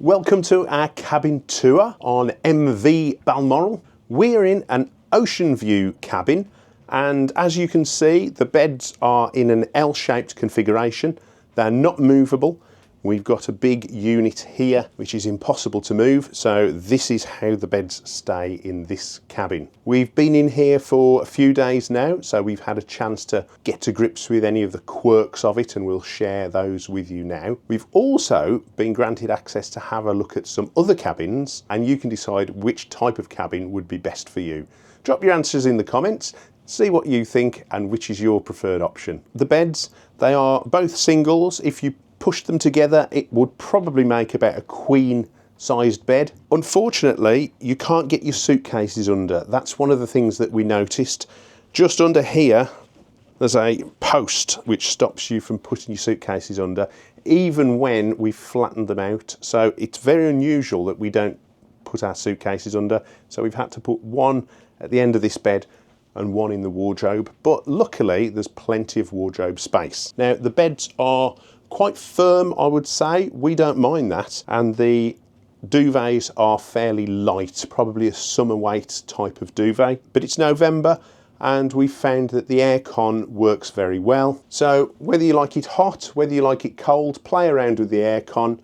Welcome to our cabin tour on MV Balmoral. We're in an ocean view cabin, and as you can see, the beds are in an L-shaped configuration. They're not movable. We've got a big unit here which is impossible to move, so this is how the beds stay in this cabin. We've been in here for a few days now, so we've had a chance to get to grips with any of the quirks of it, and we'll share those with you now. We've also been granted access to have a look at some other cabins, and you can decide which type of cabin would be best for you. Drop your answers in the comments, see what you think and which is your preferred option. The beds, they are both singles. If you push them together, it would probably make about a queen sized bed. Unfortunately, you can't get your suitcases under. That's one of the things that we noticed. Just under here, there's a post which stops you from putting your suitcases under, even when we've flattened them out. So it's very unusual that we don't put our suitcases under. So we've had to put one at the end of this bed and one in the wardrobe. But luckily, there's plenty of wardrobe space. Now, the beds are quite firm, I would say. We don't mind that, and the duvets are fairly light, probably a summer weight type of duvet. But it's November and we found that the aircon works very well. So whether you like it hot, whether you like it cold, play around with the aircon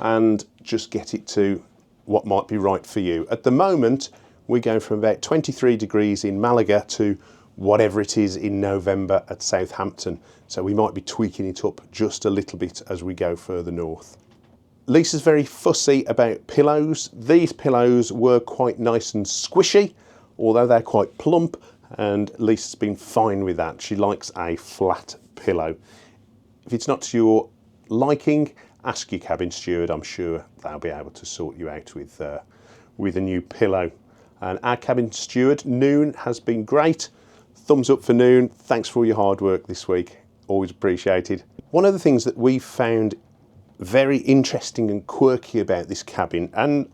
and just get it to what might be right for you. At the moment, we go from about 23 degrees in Malaga to whatever it is in November at Southampton. So we might be tweaking it up just a little bit as we go further north. Lisa's very fussy about pillows. These pillows were quite nice and squishy, although they're quite plump, and Lisa's been fine with that. She likes a flat pillow. If it's not to your liking, ask your cabin steward. I'm sure they'll be able to sort you out with a new pillow. And our cabin steward, Noon, has been great. Thumbs up for Noon. Thanks for all your hard work this week. Always appreciated. One of the things that we found very interesting and quirky about this cabin, and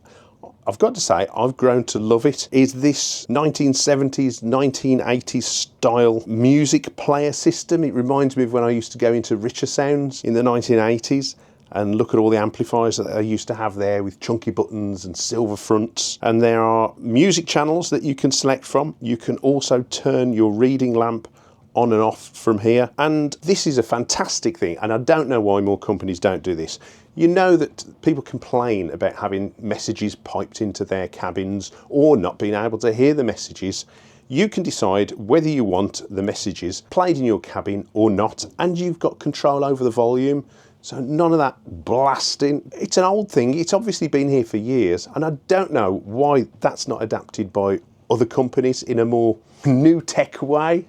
I've got to say I've grown to love it, is this 1970s, 1980s style music player system. It reminds me of when I used to go into Richer Sounds in the 1980s and look at all the amplifiers that I used to have there with chunky buttons and silver fronts. And there are music channels that you can select from. You can also turn your reading lamp on and off from here. And this is a fantastic thing, and I don't know why more companies don't do this. You know that people complain about having messages piped into their cabins or not being able to hear the messages. You can decide whether you want the messages played in your cabin or not, and you've got control over the volume. So none of that blasting. It's an old thing. It's obviously been here for years, and I don't know why that's not adapted by other companies in a more new tech way.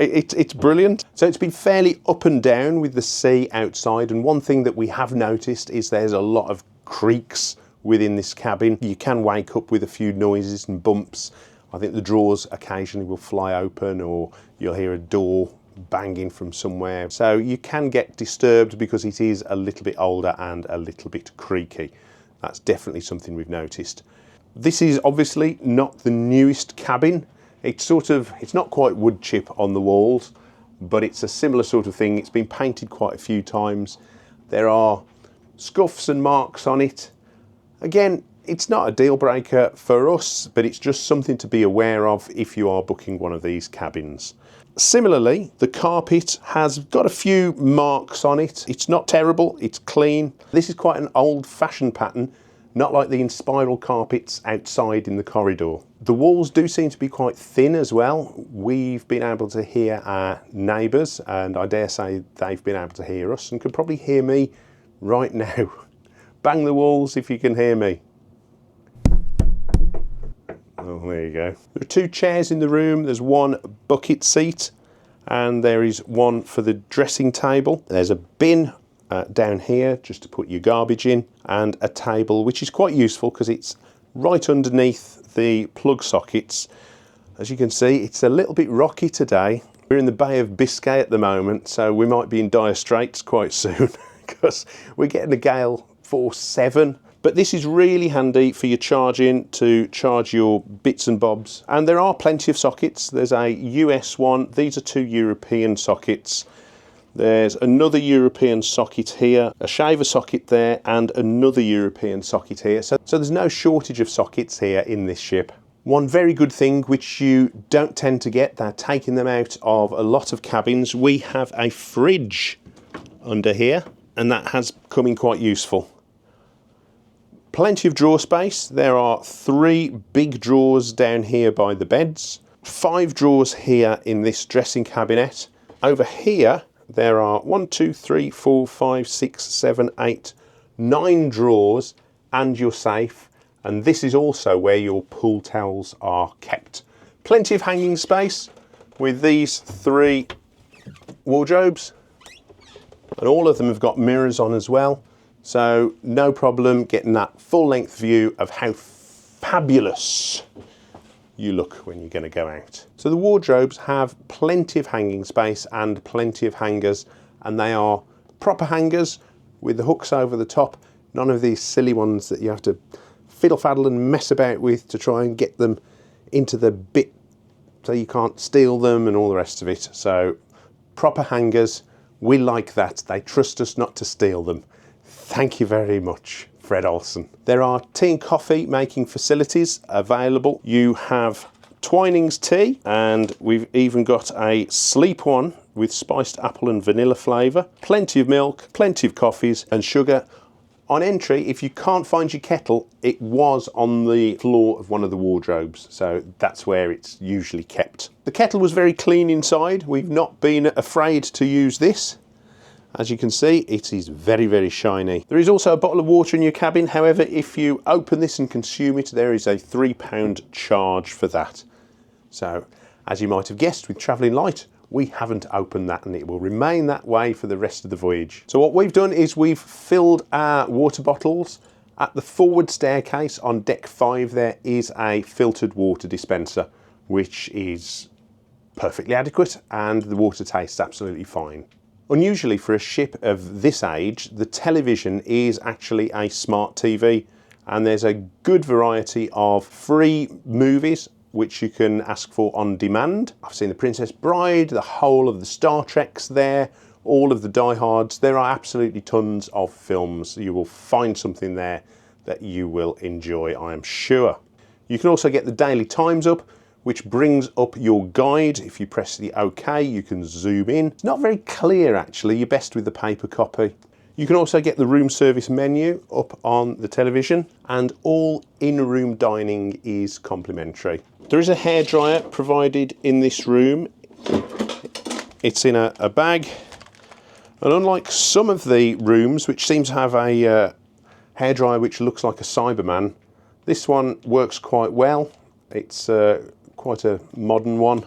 It's brilliant. So it's been fairly up and down with the sea outside, and one thing that we have noticed is there's a lot of creaks within this cabin. You can wake up with a few noises and bumps. I think the drawers occasionally will fly open, or you'll hear a door banging from somewhere. So you can get disturbed because it is a little bit older and a little bit creaky. That's definitely something we've noticed. This is obviously not the newest cabin. It's not quite wood chip on the walls, but it's a similar sort of thing. It's been painted quite a few times. There are scuffs and marks on it. Again, it's not a deal breaker for us, but it's just something to be aware of if you are booking one of these cabins. Similarly, the carpet has got a few marks on it. It's not terrible, it's clean. This is quite an old-fashioned pattern, not like the in-spiral carpets outside in the corridor. The walls do seem to be quite thin as well. We've been able to hear our neighbours, and I dare say they've been able to hear us and can probably hear me right now. Bang the walls if you can hear me. Oh, there you go. There are two chairs in the room. There's one bucket seat and there is one for the dressing table. There's a bin down here just to put your garbage in, and a table which is quite useful because it's right underneath the plug sockets. As you can see, it's a little bit rocky today. We're in the Bay of Biscay at the moment, so we might be in dire straits quite soon because we're getting a gale force 7. But this is really handy for your charging, to charge your bits and bobs. And there are plenty of sockets. There's a US one. These are 2 European sockets. There's another European socket here, a shaver socket there, and another European socket here. So there's no shortage of sockets here in this ship. One very good thing which you don't tend to get, they're taking them out of a lot of cabins, we have a fridge under here, and that has come in quite useful. Plenty of drawer space. There are 3 big drawers down here by the beds, 5 drawers here in this dressing cabinet. Over here there are 1, 2, 3, 4, 5, 6, 7, 8, 9 drawers and your safe, and this is also where your pool towels are kept. Plenty of hanging space with these 3 wardrobes, and all of them have got mirrors on as well, so no problem getting that full length view of how fabulous you look when you're going to go out. So the wardrobes have plenty of hanging space and plenty of hangers, and they are proper hangers with the hooks over the top, none of these silly ones that you have to fiddle faddle and mess about with to try and get them into the bit so you can't steal them and all the rest of it. So proper hangers, we like that. They trust us not to steal them. Thank you very much, Fred Olsen. There are tea and coffee making facilities available. You have Twinings tea, and we've even got a sleep one with spiced apple and vanilla flavour. Plenty of milk, plenty of coffees and sugar. On entry, if you can't find your kettle, it was on the floor of one of the wardrobes, so that's where it's usually kept. The kettle was very clean inside. We've not been afraid to use this. As you can see, it is very, very shiny. There is also a bottle of water in your cabin. However, if you open this and consume it, there is a £3 charge for that. So, as you might have guessed, with travelling light, we haven't opened that, and it will remain that way for the rest of the voyage. So what we've done is we've filled our water bottles. At the forward staircase on deck 5, there is a filtered water dispenser, which is perfectly adequate, and the water tastes absolutely fine. Unusually for a ship of this age, the television is actually a smart TV, and there's a good variety of free movies which you can ask for on demand. I've seen The Princess Bride, the whole of the Star Treks there, all of the diehards. There are absolutely tons of films. You will find something there that you will enjoy, I am sure. You can also get the Daily Times up, which brings up your guide. If you press the OK, you can zoom in. It's not very clear actually, you're best with the paper copy. You can also get the room service menu up on the television, and all in-room dining is complimentary. There is a hairdryer provided in this room. It's in a bag, and unlike some of the rooms which seem to have a hairdryer which looks like a Cyberman, this one works quite well. It's quite a modern one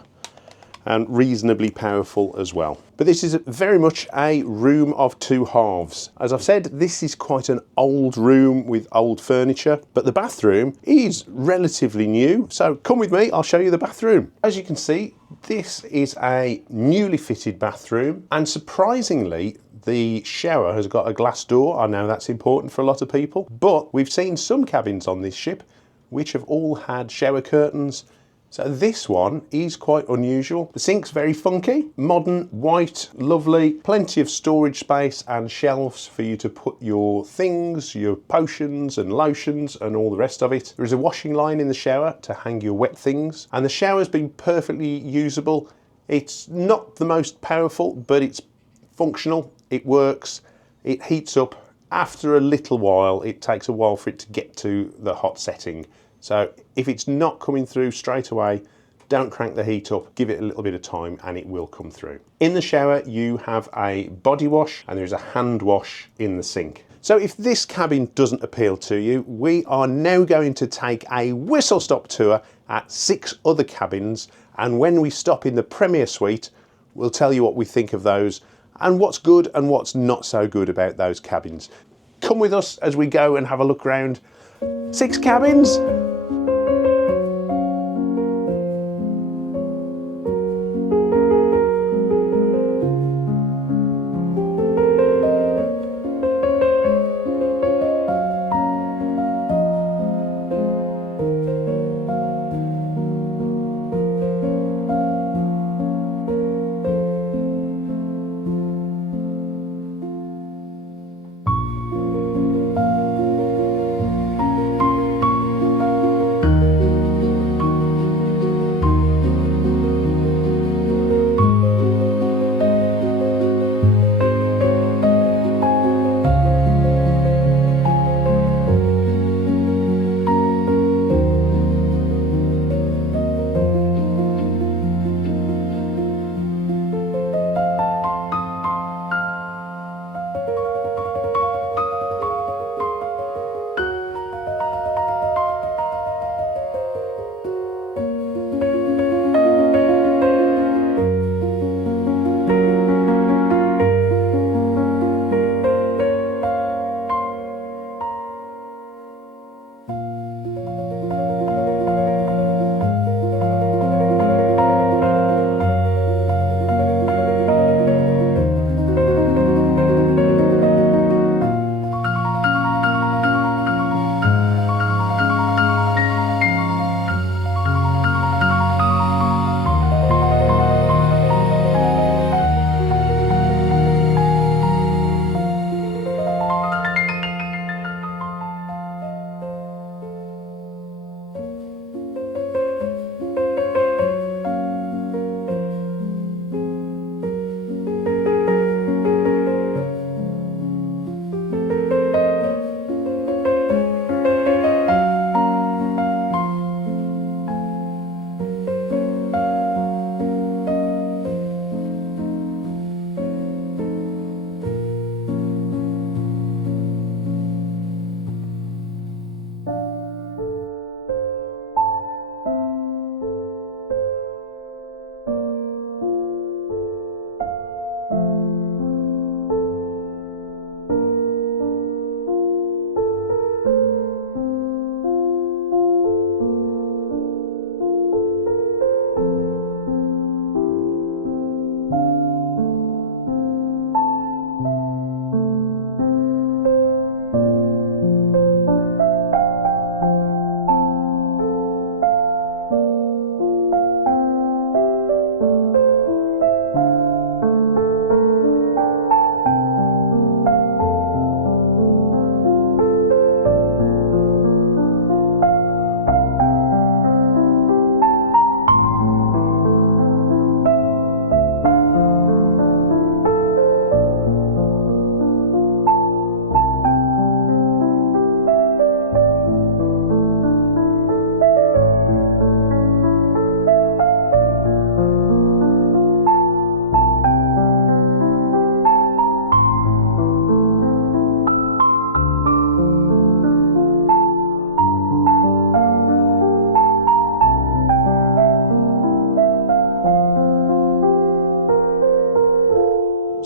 and reasonably powerful as well. But this is very much a room of 2 halves. As I've said, this is quite an old room with old furniture, but the bathroom is relatively new. So come with me, I'll show you the bathroom. As you can see, this is a newly fitted bathroom, and surprisingly, the shower has got a glass door. I know that's important for a lot of people, but we've seen some cabins on this ship which have all had shower curtains. So this one is quite unusual. The sink's very funky, modern, white, lovely, plenty of storage space and shelves for you to put your things, your potions and lotions and all the rest of it. There is a washing line in the shower to hang your wet things, and the shower's been perfectly usable. It's not the most powerful, but it's functional, it works, it heats up. After a little while, it takes a while for it to get to the hot setting. So if it's not coming through straight away, don't crank the heat up, give it a little bit of time and it will come through. In the shower, you have a body wash and there's a hand wash in the sink. So if this cabin doesn't appeal to you, we are now going to take a whistle-stop tour at 6 other cabins, and when we stop in the Premier Suite, we'll tell you what we think of those and what's good and what's not so good about those cabins. Come with us as we go and have a look around 6 cabins.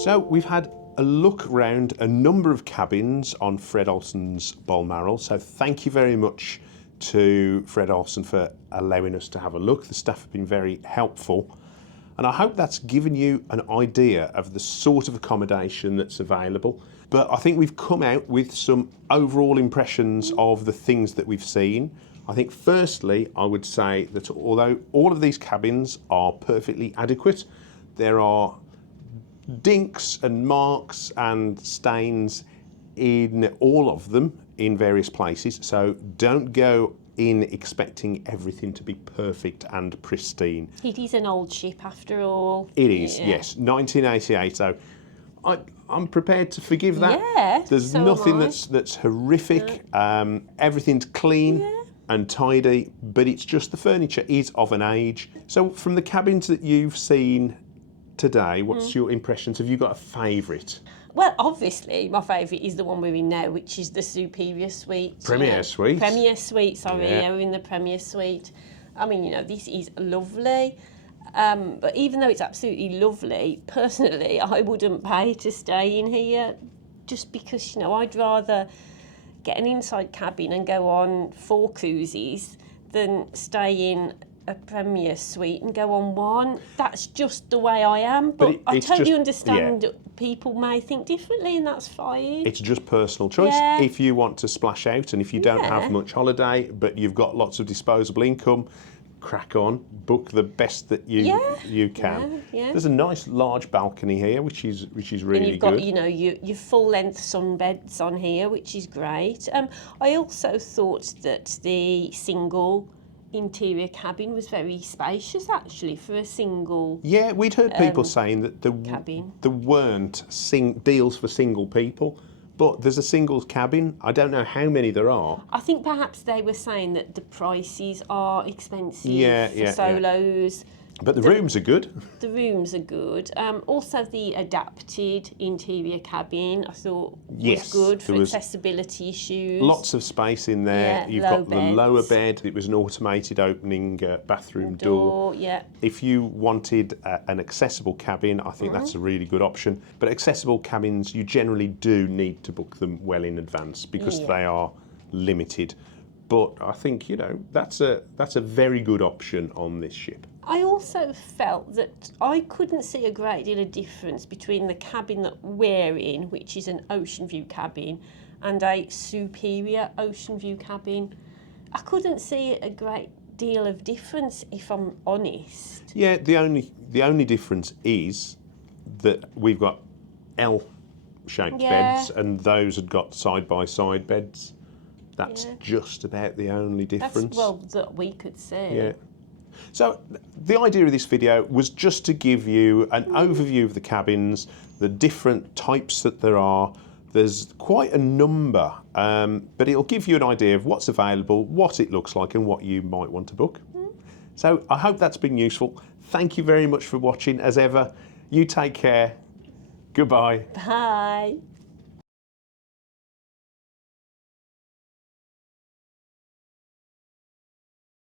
So we've had a look around a number of cabins on Fred Olsen's Balmoral. So thank you very much to Fred Olsen for allowing us to have a look. The staff have been very helpful. And I hope that's given you an idea of the sort of accommodation that's available. But I think we've come out with some overall impressions of the things that we've seen. I think firstly, I would say that although all of these cabins are perfectly adequate, there are dinks and marks and stains in all of them in various places. So don't go in expecting everything to be perfect and pristine. It is an old ship after all. It is, yes, 1988. So I'm prepared to forgive that. Yeah, There's so nothing am I. that's horrific. Everything's clean and tidy, but it's just the furniture is of an age. So from the cabins that you've seen today, what's your impressions? Have you got a favourite? Well, obviously, my favourite is the one we're in now, which is the Superior Suite. Premier Suite. Premier Suite, sorry, Yeah. yeah, we're in the Premier Suite. I mean, this is lovely. But even though it's absolutely lovely, personally, I wouldn't pay to stay in here just because, I'd rather get an inside cabin and go on 4 cruises than stay in a Premier Suite and go on one. That's just the way I am. But I totally understand people may think differently, and that's fine. It's just personal choice. Yeah. If you want to splash out and if you don't have much holiday, but you've got lots of disposable income, crack on, book the best that you can. Yeah. There's a nice large balcony here, which is really And you've got, good. your full-length sunbeds on here, which is great. I also thought that the single interior cabin was very spacious, actually, for a single. Yeah, we'd heard people saying that cabin. there weren't deals for single people, but there's a singles cabin. I don't know how many there are. I think perhaps they were saying that the prices are expensive for solos. But the rooms are good. The rooms are good. Also, the adapted interior cabin I thought was good for accessibility issues. Lots of space in there. Yeah, You've low got the beds. lower bed. It was an automated opening bathroom door. Yeah. If you wanted an accessible cabin, I think that's a really good option. But accessible cabins, you generally do need to book them well in advance because they are limited. But I think, that's a very good option on this ship. I also felt that I couldn't see a great deal of difference between the cabin that we're in, which is an ocean view cabin, and a superior ocean view cabin. I couldn't see a great deal of difference, if I'm honest. Yeah, the only difference is that we've got L-shaped beds, and those had got side-by-side beds. That's just about the only difference. That we could see. Yeah. So the idea of this video was just to give you an overview of the cabins, the different types that there are. There's quite a number, but it'll give you an idea of what's available, what it looks like, and what you might want to book. So I hope that's been useful. Thank you very much for watching. As ever, you take care. Goodbye. Bye.